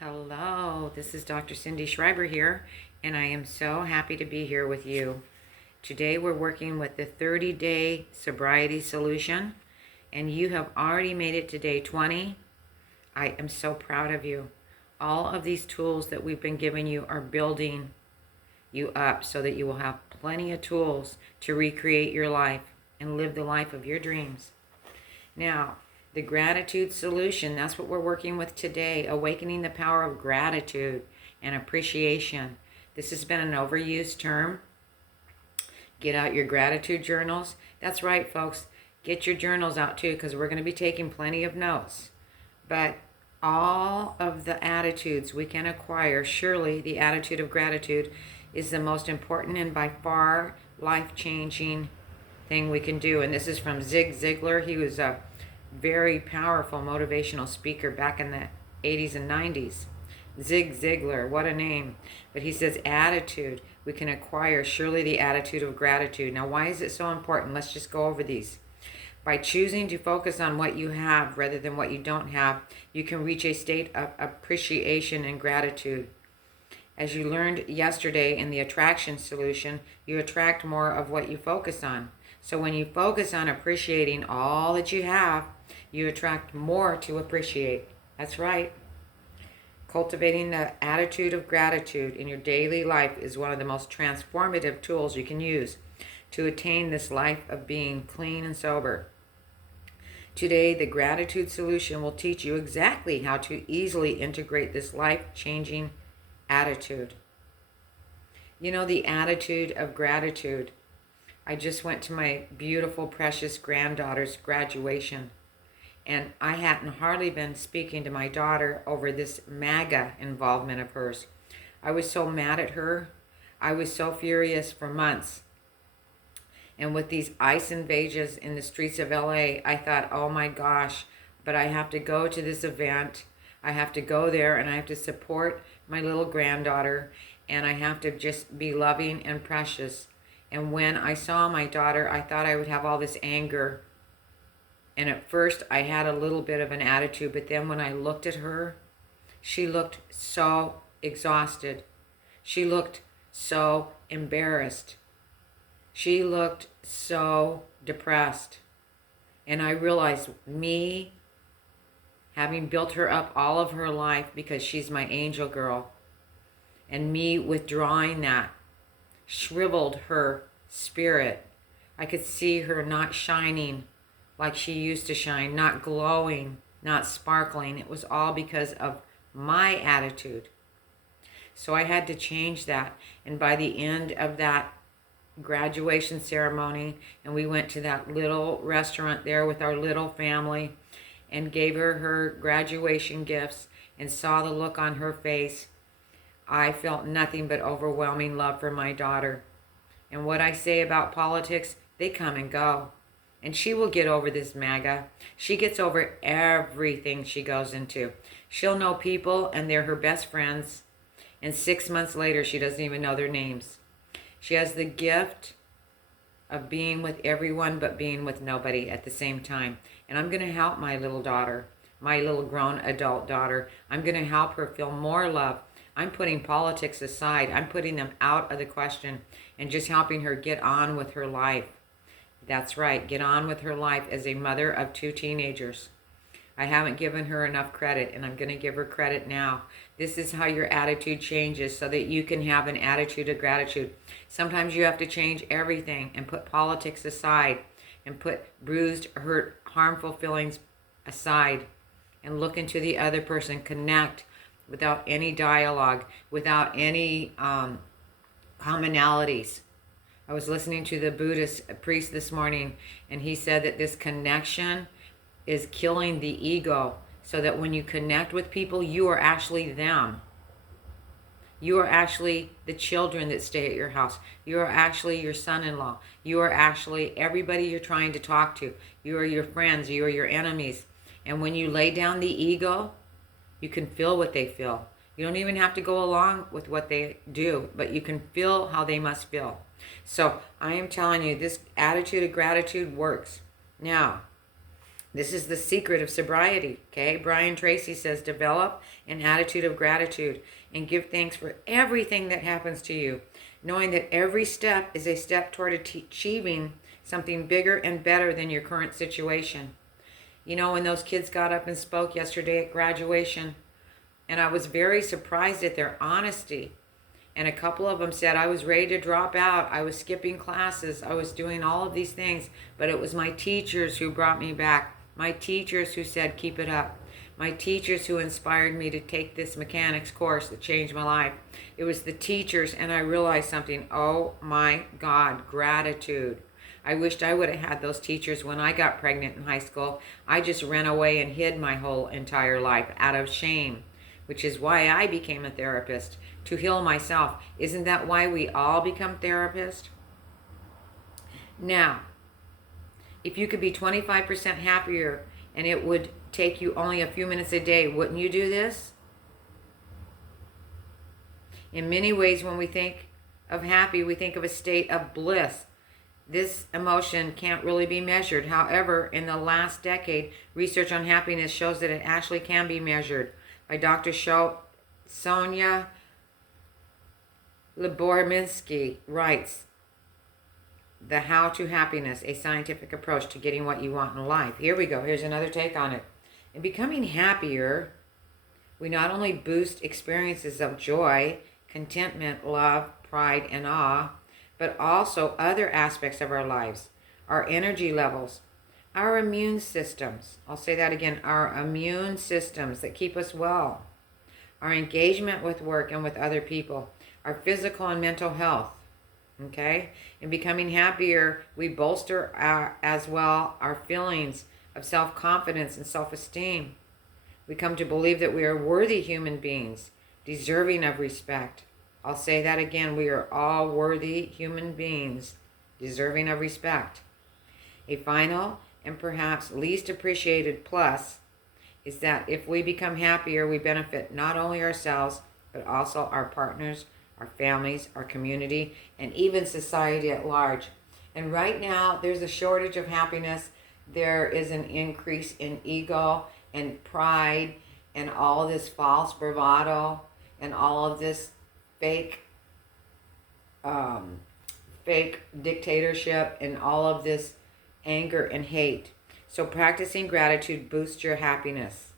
Hello, this is Dr. Cindy Schreiber here, and I am so happy to be here with you. Today we're working with the 30-day sobriety solution, and you have already made it to day 20. I am so proud of you. All of these tools that we've been giving you are building you up so that you will have plenty of tools to recreate your life and live the life of your dreams. Now, the gratitude solution, that's what we're working with today, awakening the power of gratitude and appreciation. This has been an overused term. Get out your gratitude journals. That's right, folks. Get your journals out too, because we're going to be taking plenty of notes. But all of the attitudes we can acquire, surely the attitude of gratitude is the most important and by far life-changing thing we can do. And this is from Zig Ziglar. He was a very powerful motivational speaker back in the 80s and 90s. Zig Ziglar, what a name. But he says attitude. We can acquire surely the attitude of gratitude. Now, why is it so important? Let's just go over these. By choosing to focus on what you have rather than what you don't have, you can reach a state of appreciation and gratitude. As you learned yesterday in the attraction solution, you attract more of what you focus on. So when you focus on appreciating all that you have, you attract more to appreciate. That's right. Cultivating the attitude of gratitude in your daily life is one of the most transformative tools you can use to attain this life of being clean and sober. Today, the gratitude solution will teach you exactly how to easily integrate this life-changing attitude. You know, the attitude of gratitude. I just went to my beautiful, precious granddaughter's graduation, and I hadn't hardly been speaking to my daughter over this MAGA involvement of hers. I was so mad at her. I was so furious for months. And with these ICE invasions in the streets of LA, I thought, oh my gosh, but I have to go to this event. I have to go there and I have to support my little granddaughter, and I have to just be loving and precious. And when I saw my daughter, I thought I would have all this anger. And at first I had a little bit of an attitude, but then when I looked at her, she looked so exhausted. She looked so embarrassed. She looked so depressed. And I realized me having built her up all of her life because she's my angel girl, and me withdrawing that shriveled her spirit. I could see her not shining like she used to shine, not glowing, not sparkling. It was all because of my attitude. So I had to change that. And by the end of that graduation ceremony, and we went to that little restaurant there with our little family and gave her graduation gifts and saw the look on her face, I felt nothing but overwhelming love for my daughter. And what I say about politics, they come and go. And she will get over this MAGA. She gets over everything she goes into. She'll know people and they're her best friends. And 6 months later, she doesn't even know their names. She has the gift of being with everyone but being with nobody at the same time. And I'm going to help my little daughter, my little grown adult daughter. I'm going to help her feel more love. I'm putting politics aside. I'm putting them out of the question and just helping her get on with her life. That's right, get on with her life as a mother of 2 teenagers. I haven't given her enough credit, and I'm going to give her credit now. This is how your attitude changes so that you can have an attitude of gratitude. Sometimes you have to change everything and put politics aside and put bruised, hurt, harmful feelings aside and look into the other person, connect without any dialogue, without any commonalities. I was listening to the Buddhist priest this morning, and he said that this connection is killing the ego, so that when you connect with people, you are actually them. You are actually the children that stay at your house. You are actually your son-in-law. You are actually everybody you're trying to talk to. You are your friends. You are your enemies. And when you lay down the ego, you can feel what they feel. You don't even have to go along with what they do, but you can feel how they must feel. So I am telling you, this attitude of gratitude works. Now, This is the secret of sobriety, okay? Brian Tracy says, develop an attitude of gratitude and give thanks for everything that happens to you, knowing that every step is a step toward achieving something bigger and better than your current situation. You know, when those kids got up and spoke yesterday at graduation, and I was very surprised at their honesty. And a couple of them said, I was ready to drop out. I was skipping classes. I was doing all of these things. But it was my teachers who brought me back. My teachers who said, keep it up. My teachers who inspired me to take this mechanics course that changed my life. It was the teachers, and I realized something. Oh my God, gratitude. I wished I would have had those teachers when I got pregnant in high school. I just ran away and hid my whole entire life out of shame, which is why I became a therapist, to heal myself. Isn't that why we all become therapists? Now, if you could be 25% happier and it would take you only a few minutes a day, wouldn't you do this? In many ways, when we think of happy, we think of a state of bliss. This emotion can't really be measured. However, in the last decade, research on happiness shows that it actually can be measured. By Dr. Sonia Liborminski writes, The How to Happiness, a scientific approach to getting what you want in life. Here we go. Here's another take on it. In becoming happier, we not only boost experiences of joy, contentment, love, pride, and awe, but also other aspects of our lives, our energy levels, our immune systems. I'll say that again, our immune systems that keep us well, our engagement with work and with other people, our physical and mental health, okay? In becoming happier, we bolster as well our feelings of self-confidence and self-esteem. We come to believe that we are worthy human beings, deserving of respect. I'll say that again, we are all worthy human beings, deserving of respect. A final and perhaps least appreciated plus is that if we become happier, we benefit not only ourselves, but also our partners, our families, our community, and even society at large. And right now, there's a shortage of happiness. There is an increase in ego and pride and all of this false bravado and all of this fake dictatorship and all of this anger and hate. So practicing gratitude boosts your happiness.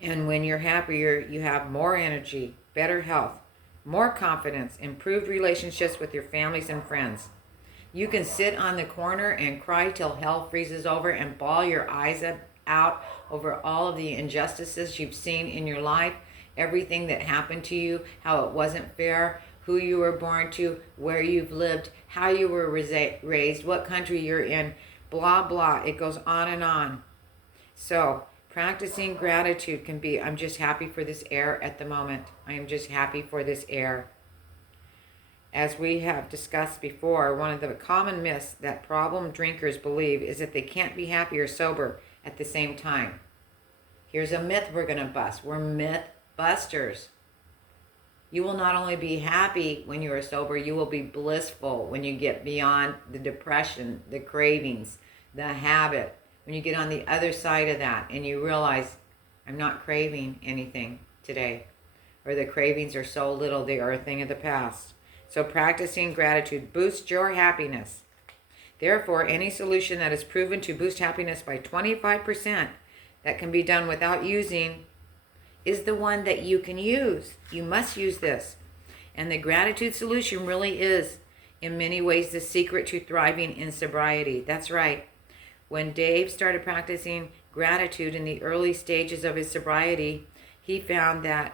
And when you're happier, you have more energy, better health, more confidence, improved relationships with your families and friends. You can sit on the corner and cry till hell freezes over and bawl your eyes out over all of the injustices you've seen in your life, everything that happened to you, how it wasn't fair, who you were born to, where you've lived, how you were raised, what country you're in, blah, blah. It goes on and on. So practicing gratitude can be, I'm just happy for this air at the moment. I am just happy for this air. As we have discussed before, one of the common myths that problem drinkers believe is that they can't be happy or sober at the same time. Here's a myth we're going to bust. We're myth busters. You will not only be happy when you are sober, you will be blissful when you get beyond the depression, the cravings, the habit. When you get on the other side of that and you realize, I'm not craving anything today, or the cravings are so little, they are a thing of the past. So practicing gratitude boosts your happiness. Therefore, any solution that is proven to boost happiness by 25% that can be done without using is the one that you can use. You must use this. And the gratitude solution really is, in many ways, the secret to thriving in sobriety. That's right. When Dave started practicing gratitude in the early stages of his sobriety, he found that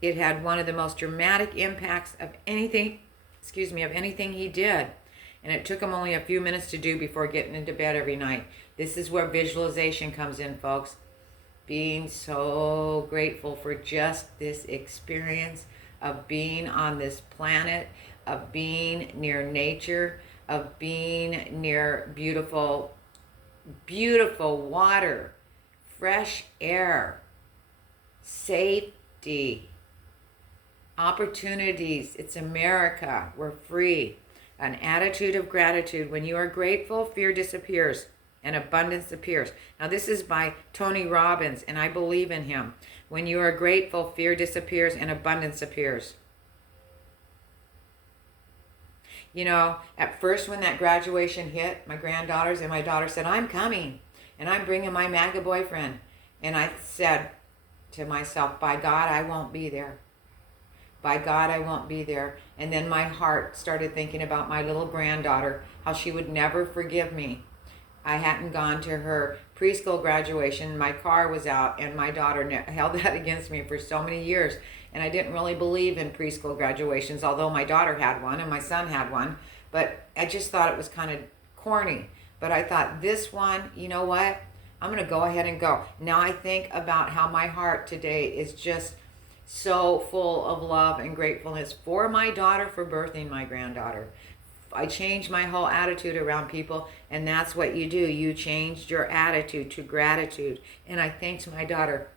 it had one of the most dramatic impacts of anything he did. And it took him only a few minutes to do before getting into bed every night. This is where visualization comes in, folks. Being so grateful for just this experience of being on this planet, of being near nature, of being near beautiful, beautiful water, fresh air, safety, opportunities. It's America. We're free. An attitude of gratitude. When you are grateful, fear disappears and abundance appears. Now, this is by Tony Robbins, and I believe in him. When you are grateful, fear disappears and abundance appears. You know, at first when that graduation hit, my granddaughters and my daughter said, I'm coming, and I'm bringing my MAGA boyfriend. And I said to myself, by God, I won't be there. By God, I won't be there. And then my heart started thinking about my little granddaughter, how she would never forgive me. I hadn't gone to her preschool graduation. My car was out, and my daughter held that against me for so many years. And I didn't really believe in preschool graduations, although my daughter had one and my son had one. But I just thought it was kind of corny. But I thought, this one, you know what? I'm going to go ahead and go. Now I think about how my heart today is just so full of love and gratefulness for my daughter, for birthing my granddaughter. I changed my whole attitude around people, and that's what you do. You changed your attitude to gratitude. And I thanked my daughter.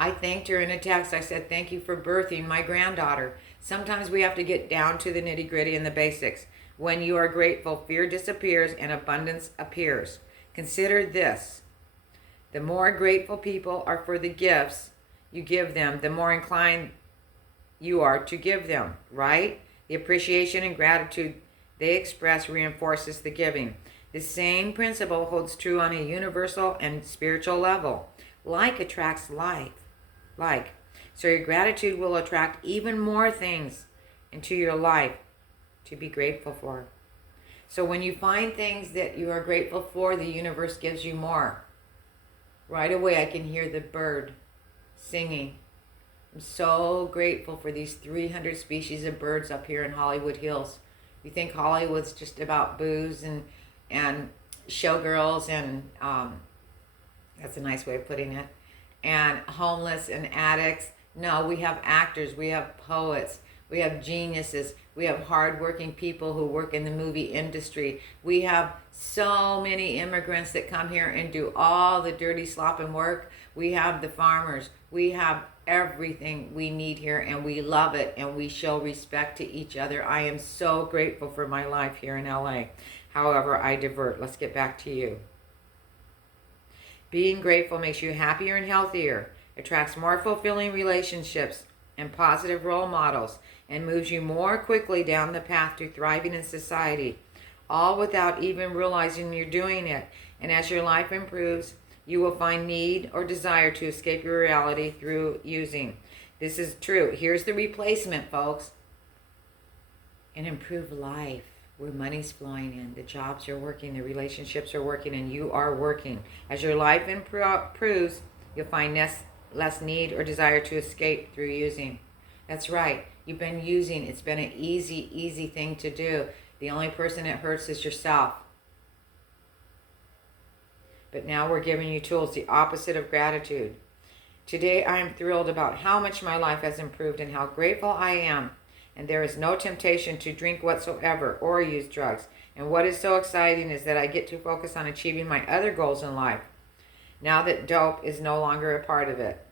I thanked her in a text. I said, thank you for birthing my granddaughter. Sometimes we have to get down to the nitty-gritty and the basics. When you are grateful, fear disappears and abundance appears. Consider this. The more grateful people are for the gifts you give them, the more inclined you are to give them, right? The appreciation and gratitude they express reinforces the giving. The same principle holds true on a universal and spiritual level. Like attracts like. So your gratitude will attract even more things into your life to be grateful for. So when you find things that you are grateful for, the universe gives you more. Right away I can hear the bird singing. I'm so grateful for these 300 species of birds up here in Hollywood Hills. You think Hollywood's just about booze and showgirls and that's a nice way of putting it, and homeless and addicts. No, we have actors, we have poets, we have geniuses, we have hardworking people who work in the movie industry. We have so many immigrants that come here and do all the dirty slopping work. We have the farmers. We have everything we need here, and we love it, and we show respect to each other. I am so grateful for my life here in LA. However, I divert. Let's get back to you. Being grateful makes you happier and healthier, attracts more fulfilling relationships and positive role models, and moves you more quickly down the path to thriving in society, all without even realizing you're doing it. And as your life improves, you will find need or desire to escape your reality through using. This is true. Here's the replacement, folks. An improved life where money's flowing in, the jobs are working, the relationships are working, and you are working. As your life improves, you'll find less need or desire to escape through using. That's right. You've been using. It's been an easy thing to do. The only person it hurts is yourself. But now we're giving you tools, the opposite of gratitude. Today I am thrilled about how much my life has improved and how grateful I am. And there is no temptation to drink whatsoever or use drugs. And what is so exciting is that I get to focus on achieving my other goals in life, now that dope is no longer a part of it.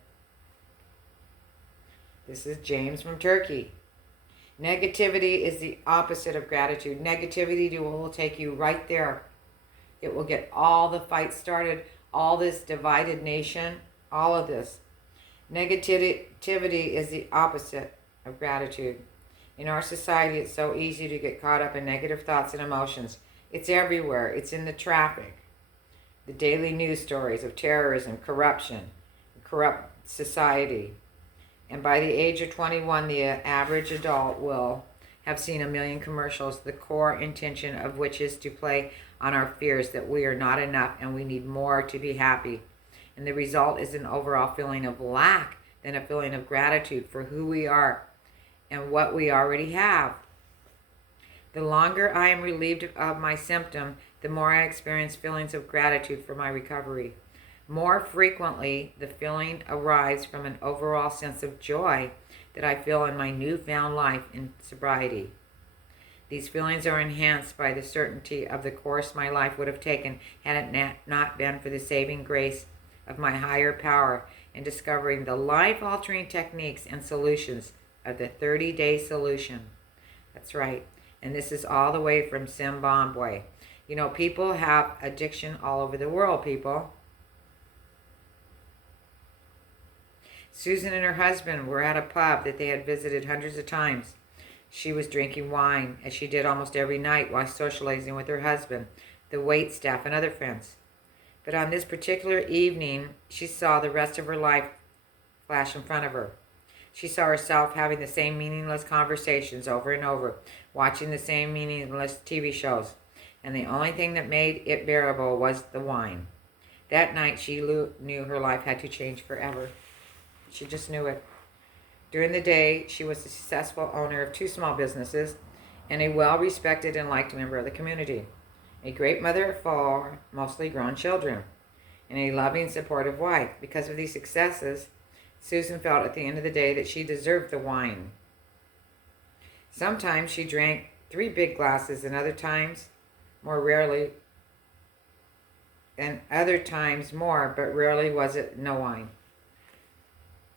This is James from Turkey. Negativity is the opposite of gratitude. Negativity will take you right there. It will get all the fights started, all this divided nation, all of this. Negativity is the opposite of gratitude. In our society, it's so easy to get caught up in negative thoughts and emotions. It's everywhere. It's in the traffic. The daily news stories of terrorism, corruption, corrupt society. And by the age of 21, the average adult will have seen 1 million commercials, the core intention of which is to play on our fears that we are not enough and we need more to be happy. And the result is an overall feeling of lack than a feeling of gratitude for who we are and what we already have. The longer I am relieved of my symptom, the more I experience feelings of gratitude for my recovery. More frequently, the feeling arises from an overall sense of joy that I feel in my newfound life in sobriety. These feelings are enhanced by the certainty of the course my life would have taken had it not been for the saving grace of my higher power in discovering the life-altering techniques and solutions of the 30-day solution. That's right. And this is all the way from Zimbabwe. You know, people have addiction all over the world, people. Susan and her husband were at a pub that they had visited hundreds of times. She was drinking wine, as she did almost every night while socializing with her husband, the wait staff, and other friends. But on this particular evening, she saw the rest of her life flash in front of her. She saw herself having the same meaningless conversations over and over, watching the same meaningless TV shows, and the only thing that made it bearable was the wine. That night, she knew her life had to change forever. She just knew it. During the day, she was the successful owner of 2 small businesses and a well-respected and liked member of the community, a great mother of 4 mostly grown children, and a loving, supportive wife. Because of these successes, Susan felt at the end of the day that she deserved the wine. Sometimes she drank 3 big glasses, and other times, more rarely, and other times more, but rarely was it no wine.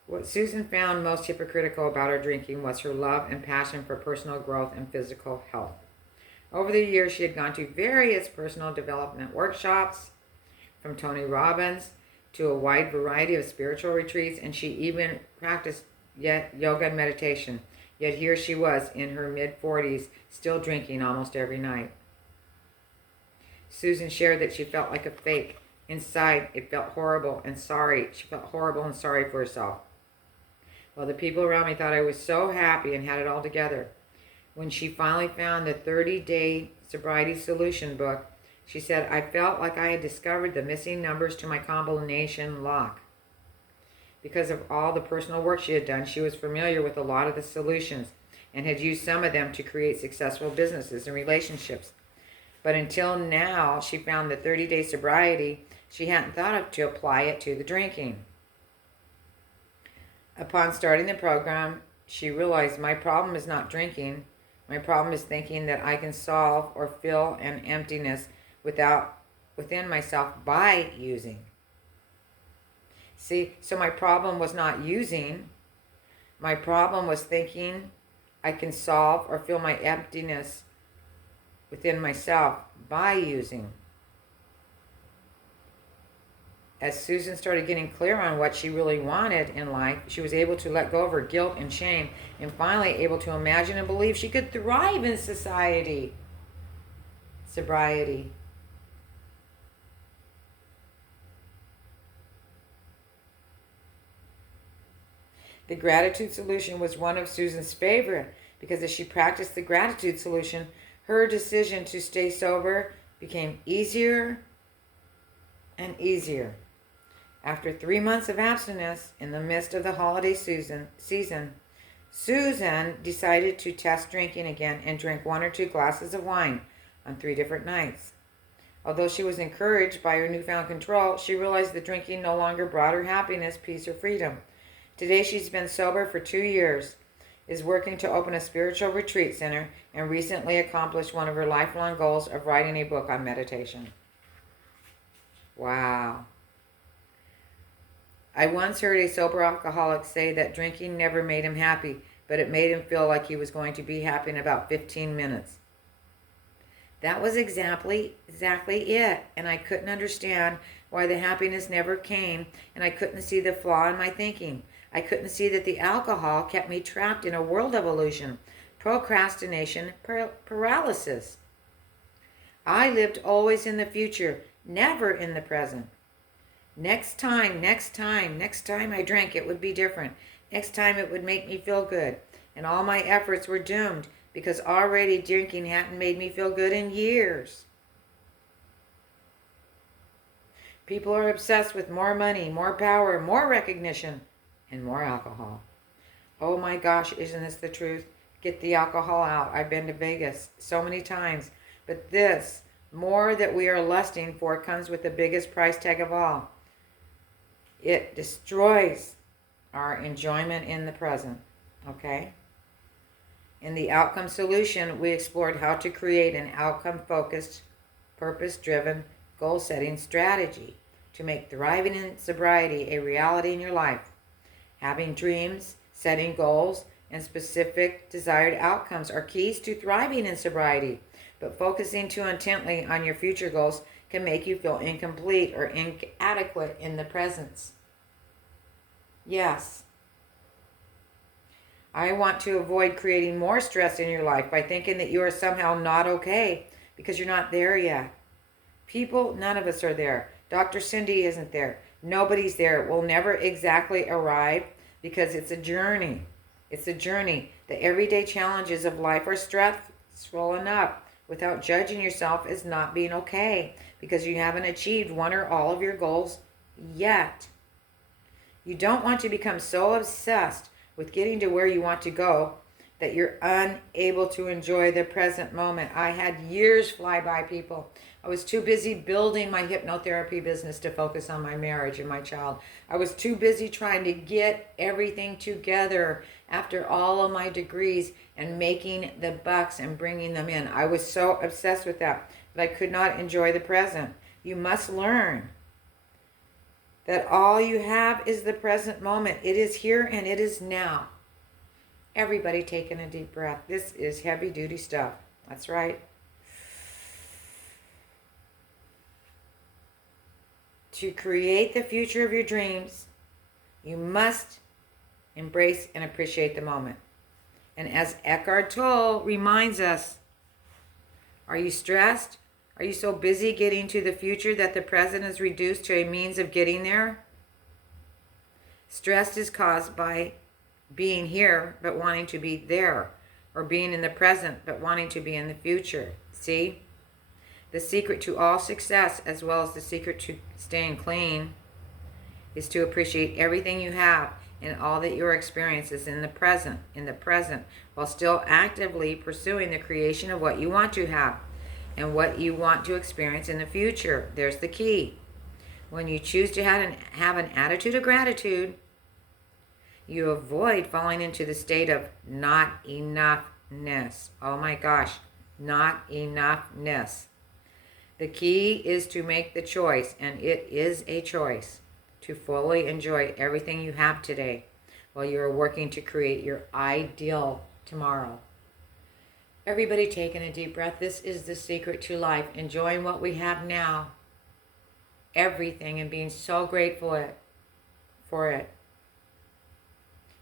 What Susan found most hypocritical about her drinking was her love and passion for personal growth and physical health. Over the years, she had gone to various personal development workshops, from Tony Robbins to a wide variety of spiritual retreats, and she even practiced yoga and meditation. Yet here she was in her mid-40s, still drinking almost every night. Susan shared that she felt like a fake. Inside, it felt horrible and sorry. She felt horrible and sorry for herself. Well, the people around me thought I was so happy and had it all together. When she finally found the 30-day sobriety solution book, she said, I felt like I had discovered the missing numbers to my combination lock. Because of all the personal work she had done, she was familiar with a lot of the solutions and had used some of them to create successful businesses and relationships. But until now, she found the 30-day sobriety, she hadn't thought of to apply it to the drinking. Upon starting the program, she realized my problem is not drinking. My problem is thinking that I can solve or fill an emptiness within myself by using. See, so my problem was not using. My problem was thinking I can solve or fill my emptiness within myself by using. As Susan started getting clear on what she really wanted in life, she was able to let go of her guilt and shame, and finally able to imagine and believe she could thrive in society. Sobriety. The gratitude solution was one of Susan's favorite because as she practiced the gratitude solution, her decision to stay sober became easier and easier. After 3 months of abstinence in the midst of the holiday season, Susan decided to test drinking again and drank 1 or 2 glasses of wine on 3 different nights. Although she was encouraged by her newfound control, she realized that drinking no longer brought her happiness, peace, or freedom. Today she's been sober for 2 years, is working to open a spiritual retreat center, and recently accomplished one of her lifelong goals of writing a book on meditation. Wow. I once heard a sober alcoholic say that drinking never made him happy, but it made him feel like he was going to be happy in about 15 minutes. That was exactly it, and I couldn't understand why the happiness never came, and I couldn't see the flaw in my thinking. I couldn't see that the alcohol kept me trapped in a world of illusion, procrastination, paralysis. I lived always in the future, never in the present. Next time I drank, it would be different. Next time it would make me feel good. And all my efforts were doomed because already drinking hadn't made me feel good in years. People are obsessed with more money, more power, more recognition, and more alcohol. Oh my gosh, isn't this the truth? Get the alcohol out. I've been to Vegas so many times. But this, more that we are lusting for, comes with the biggest price tag of all. It destroys our enjoyment in the present, okay? In the outcome solution, we explored how to create an outcome-focused, purpose-driven, goal-setting strategy to make thriving in sobriety a reality in your life. Having dreams, setting goals, and specific desired outcomes are keys to thriving in sobriety. But focusing too intently on your future goals can make you feel incomplete or inadequate in the present. Yes. I want to avoid creating more stress in your life by thinking that you are somehow not okay because you're not there yet. People, none of us are there. Dr. Cindy isn't there. Nobody's there. We'll never exactly arrive because it's a journey. It's a journey. The everyday challenges of life are stressful enough without judging yourself as not being okay because you haven't achieved one or all of your goals yet. You don't want to become so obsessed with getting to where you want to go that you're unable to enjoy the present moment. I had years fly by, people. I was too busy building my hypnotherapy business to focus on my marriage and my child. I was too busy trying to get everything together after all of my degrees and making the bucks and bringing them in. I was so obsessed with that I could not enjoy the present. You must learn that all you have is the present moment. It is here and it is now. Everybody taking a deep breath. This is heavy duty stuff. That's right. To create the future of your dreams, you must embrace and appreciate the moment. And as Eckhart Tolle reminds us, are you stressed? Are you so busy getting to the future that the present is reduced to a means of getting there? Stress is caused by being here but wanting to be there, or being in the present but wanting to be in the future. See? The secret to all success, as well as the secret to staying clean, is to appreciate everything you have and all that your experience is in the present, while still actively pursuing the creation of what you want to have and what you want to experience in the future. There's the key. When you choose to have an attitude of gratitude, you avoid falling into the state of not enoughness. Oh my gosh, not enoughness. The key is to make the choice, and it is a choice, to fully enjoy everything you have today while you are working to create your ideal tomorrow. Everybody taking a deep breath. This is the secret to life. Enjoying what we have now. Everything, and being so grateful for it.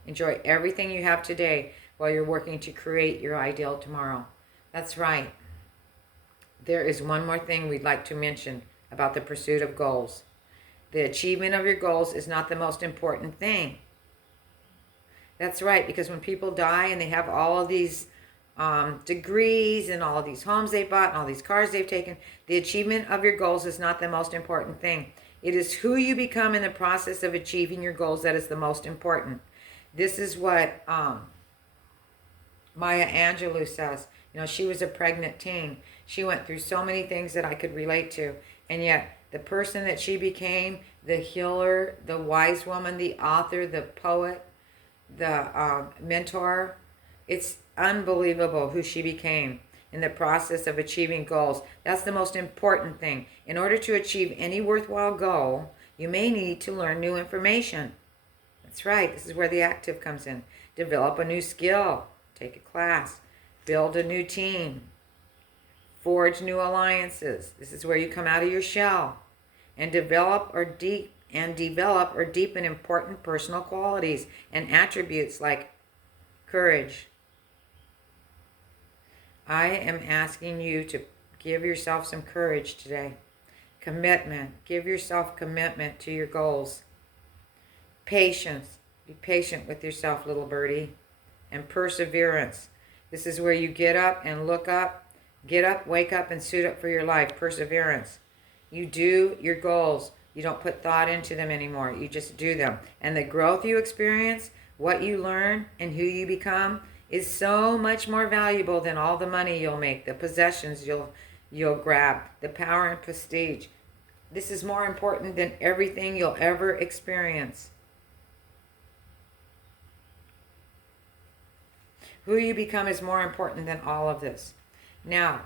Enjoy everything you have today while you're working to create your ideal tomorrow. That's right. There is one more thing we'd like to mention about the pursuit of goals. The achievement of your goals is not the most important thing. That's right, because when people die and they have all of these degrees and all of these homes they bought and all these cars they've taken, the achievement of your goals is not the most important thing. It is who you become in the process of achieving your goals that is the most important. This is what Maya Angelou says. You know, she was a pregnant teen. She went through so many things that I could relate to. And yet, the person that she became, the healer, the wise woman, the author, the poet, the mentor, it's unbelievable who she became in the process of achieving goals. That's the most important thing. In order to achieve any worthwhile goal, you may need to learn new information. That's right. This is where the active comes in. Develop a new skill. Take a class. Build a new team. Forge new alliances. This is where you come out of your shell and develop or deepen important personal qualities and attributes like courage. I am asking you to give yourself some courage today. Commitment. Give yourself commitment to your goals. Patience. Be patient with yourself, little birdie. And perseverance. This is where you get up and look up. Get up, wake up, and suit up for your life. Perseverance. You do your goals. You don't put thought into them anymore. You just do them. And the growth you experience, what you learn, and who you become is so much more valuable than all the money you'll make, the possessions you'll grab, the power and prestige. This is more important than everything you'll ever experience. Who you become is more important than all of this. Now,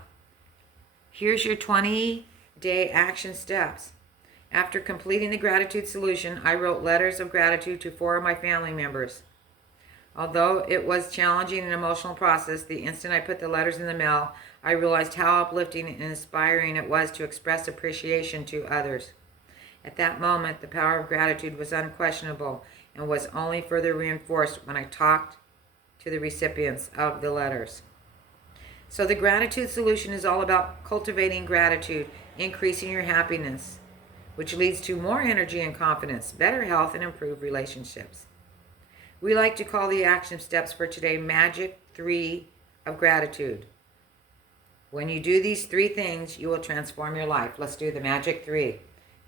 here's your 20-day action steps. After completing the gratitude solution, I wrote letters of gratitude to 4 of my family members Although it was challenging and emotional process, the instant I put the letters in the mail, I realized how uplifting and inspiring it was to express appreciation to others. At that moment, the power of gratitude was unquestionable and was only further reinforced when I talked to the recipients of the letters. So the gratitude solution is all about cultivating gratitude, increasing your happiness, which leads to more energy and confidence, better health, and improved relationships. We like to call the action steps for today Magic 3 of Gratitude. When you do these 3 things, you will transform your life. Let's do the Magic 3.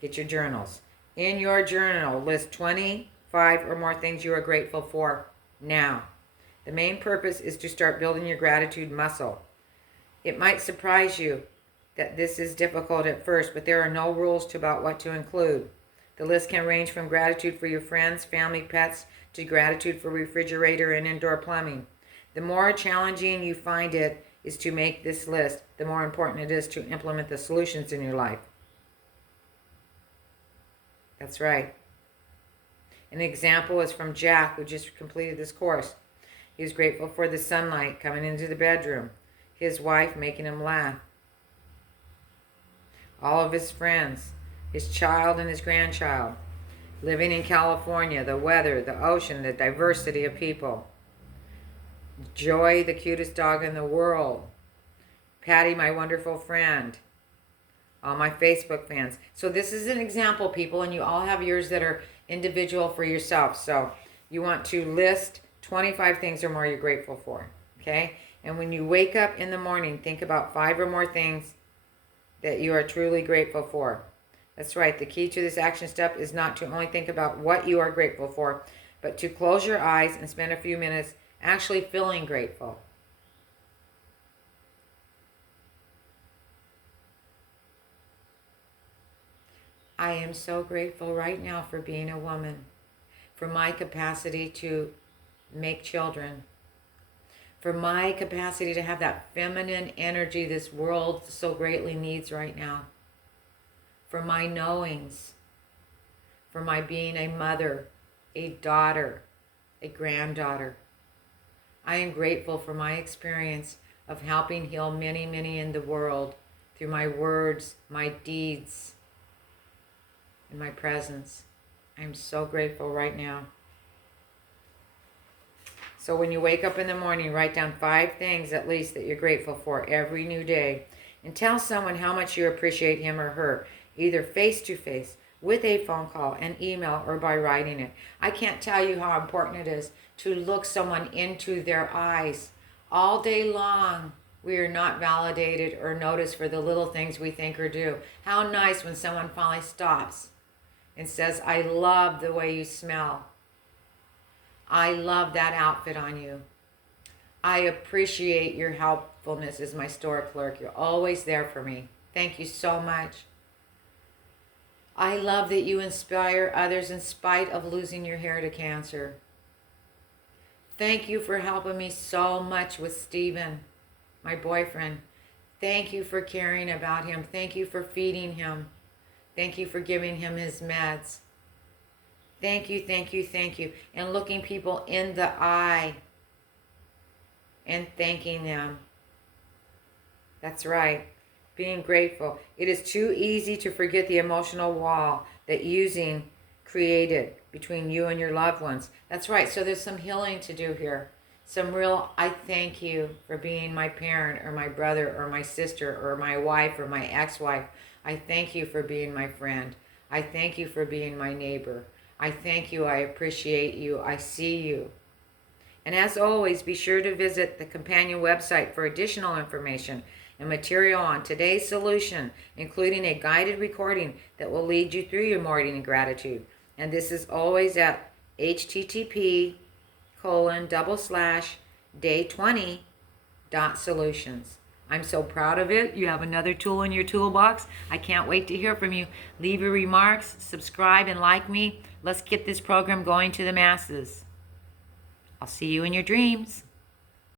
Get your journals. In your journal, list 25 or more things you are grateful for now. The main purpose is to start building your gratitude muscle. It might surprise you that this is difficult at first, but there are no rules about what to include. The list can range from gratitude for your friends, family, pets, to gratitude for refrigerator and indoor plumbing. The more challenging you find it is to make this list, the more important it is to implement the solutions in your life. That's right. An example is from Jack, who just completed this course. He was grateful for the sunlight coming into the bedroom, his wife making him laugh, all of his friends, his child and his grandchild, living in California, the weather, the ocean, the diversity of people. Joy, the cutest dog in the world. Patty, my wonderful friend. All my Facebook fans. So this is an example, people, and you all have yours that are individual for yourself. So you want to list 25 things or more you're grateful for, okay? And when you wake up in the morning, think about 5 or more things that you are truly grateful for. That's right. The key to this action step is not to only think about what you are grateful for, but to close your eyes and spend a few minutes actually feeling grateful. I am so grateful right now for being a woman, for my capacity to make children, for my capacity to have that feminine energy this world so greatly needs right now, for my knowings, for my being a mother, a daughter, a granddaughter. I am grateful for my experience of helping heal many, many in the world through my words, my deeds, and my presence. I'm so grateful right now. So when you wake up in the morning, write down 5 things at least that you're grateful for every new day. And tell someone how much you appreciate him or her, either face-to-face, with a phone call, an email, or by writing it. I can't tell you how important it is to look someone into their eyes. All day long, we are not validated or noticed for the little things we think or do. How nice when someone finally stops and says, I love the way you smell. I love that outfit on you. I appreciate your helpfulness as my store clerk. You're always there for me. Thank you so much. I love that you inspire others in spite of losing your hair to cancer. Thank you for helping me so much with Steven, my boyfriend. Thank you for caring about him. Thank you for feeding him. Thank you for giving him his meds. Thank you, thank you, thank you. And looking people in the eye and thanking them. That's right. Being grateful. It is too easy to forget the emotional wall that using created between you and your loved ones. That's right. So there's some healing to do here. Some real, I thank you for being my parent or my brother or my sister or my wife or my ex-wife. I thank you for being my friend. I thank you for being my neighbor. I thank you. I appreciate you. I see you. And as always, be sure to visit the companion website for additional information and material on today's solution, including a guided recording that will lead you through your morning gratitude. And this is always at http://day20.solutions. I'm so proud of it. You have another tool in your toolbox. I can't wait to hear from you. Leave your remarks, subscribe, and like me. Let's get this program going to the masses. I'll see you in your dreams.